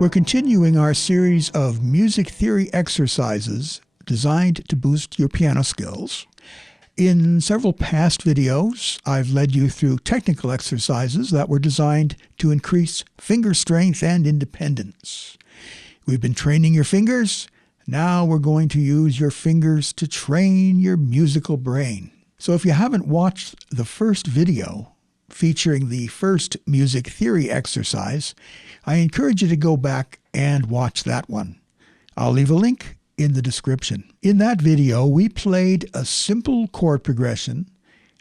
We're continuing our series of music theory exercises designed to boost your piano skills. In several past videos, I've led you through technical exercises that were designed to increase finger strength and independence. We've been training your fingers. Now we're going to use your fingers to train your musical brain. So if you haven't watched the first video featuring the first music theory exercise, I encourage you to go back and watch that one. I'll leave a link in the description. In that video, we played a simple chord progression,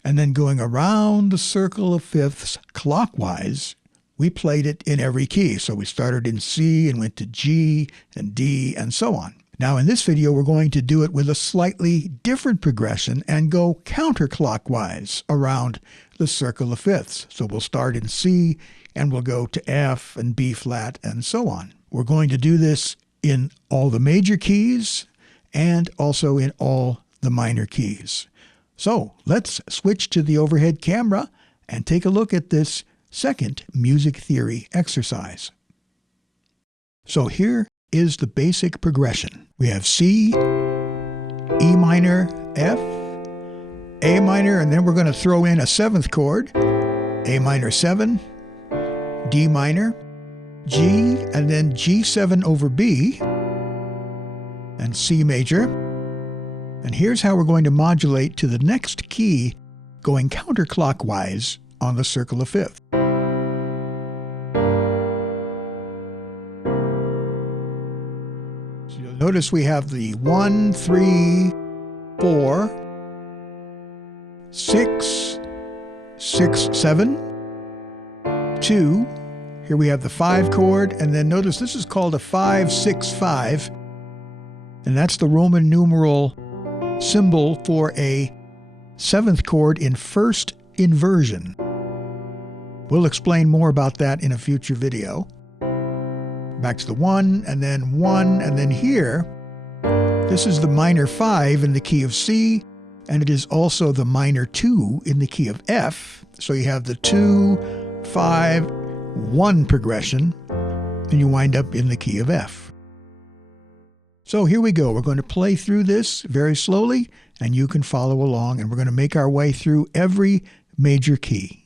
and then going around the circle of fifths clockwise, we played it in every key. So we started in C and went to G and D and so on. Now in this video, we're going to do it with a slightly different progression and go counterclockwise around the circle of fifths. So we'll start in C and we'll go to F and B flat and so on. We're going to do this in all the major keys and also in all the minor keys. So let's switch to the overhead camera and take a look at this second music theory exercise. So here is the basic progression. We have C, E minor, F, A minor, and then we're going to throw in a seventh chord, A minor 7, D minor, G, and then G7 over B, and C major. And here's how we're going to modulate to the next key, going counterclockwise on the circle of fifth. So you'll notice we have the 1, 3, 4, 6, 6, 7, 2. Here we have the 5 chord, and then notice this is called a 5, 6, 5, and that's the Roman numeral symbol for a 7th chord in first inversion. We'll explain more about that in a future video. Back to the 1, and then here, this is the minor 5 in the key of C, and it is also the minor 2 in the key of F. So you have the 2, 5, 1 progression, and you wind up in the key of F. So here we go. We're going to play through this very slowly, and you can follow along, and we're going to make our way through every major key.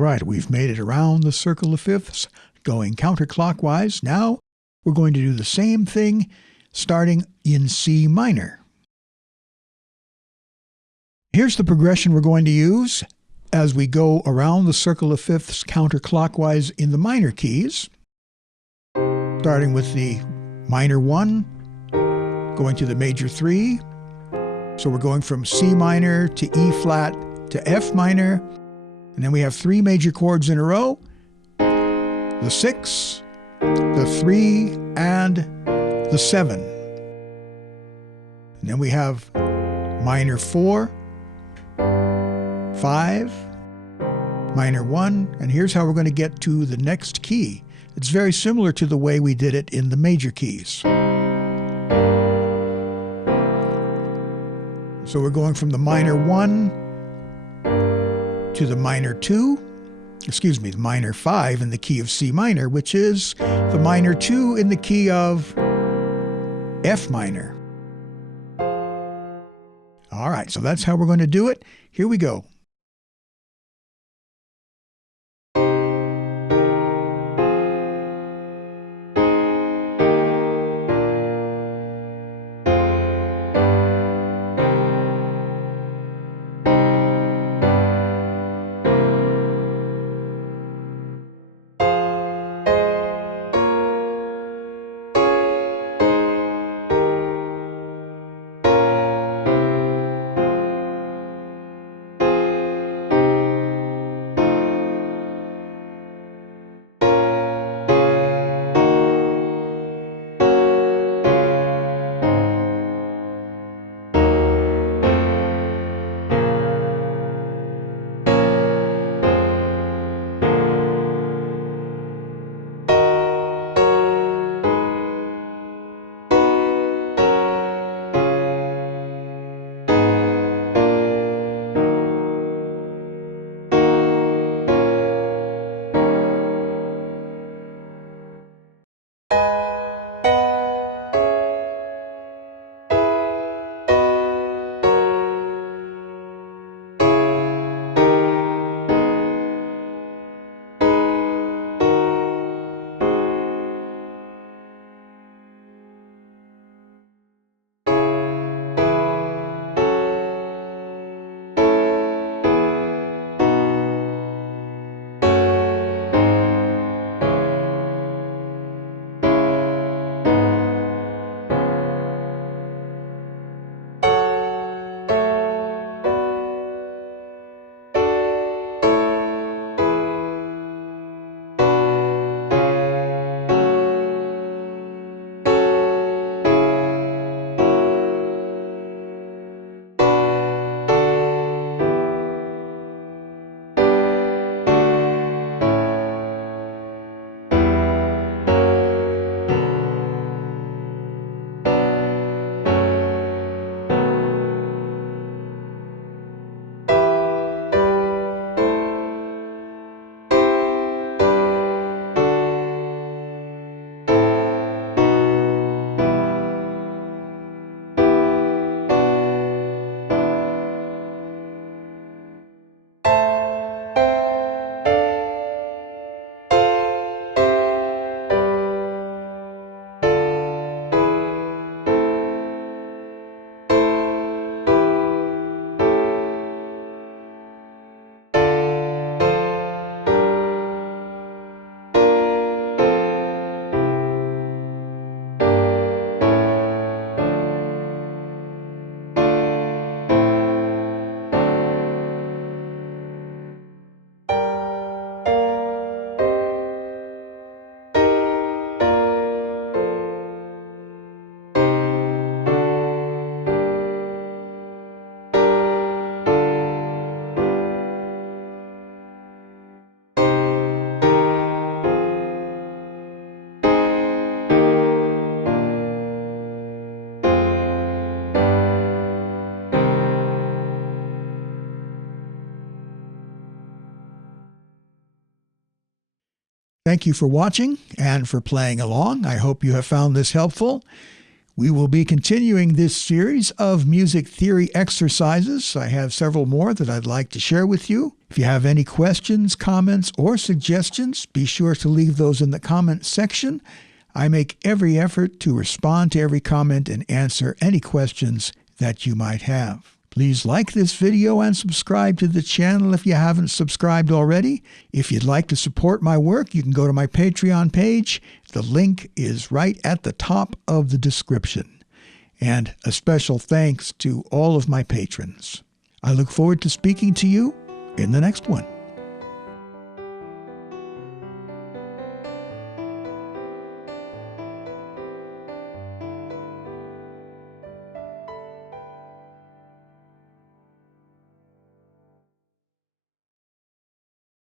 All right, we've made it around the circle of fifths, going counterclockwise. Now we're going to do the same thing, starting in C minor. Here's the progression we're going to use as we go around the circle of fifths counterclockwise in the minor keys, starting with the minor 1, going to the major 3. So we're going from C minor to E flat to F minor, and then we have 3 major chords in a row, the 6, the 3, and the 7. And then we have minor 4, 5, minor 1, and here's how we're going to get to the next key. It's very similar to the way we did it in the major keys. So we're going from the minor 1 to the minor 2, the minor 5 in the key of C minor, which is the minor 2 in the key of F minor. All right, so that's how we're going to do it. Here we go. Thank you for watching and for playing along. I hope you have found this helpful. We will be continuing this series of music theory exercises. I have several more that I'd like to share with you. If you have any questions, comments, or suggestions, be sure to leave those in the comment section. I make every effort to respond to every comment and answer any questions that you might have. Please like this video and subscribe to the channel if you haven't subscribed already. If you'd like to support my work, you can go to my Patreon page. The link is right at the top of the description. And a special thanks to all of my patrons. I look forward to speaking to you in the next one.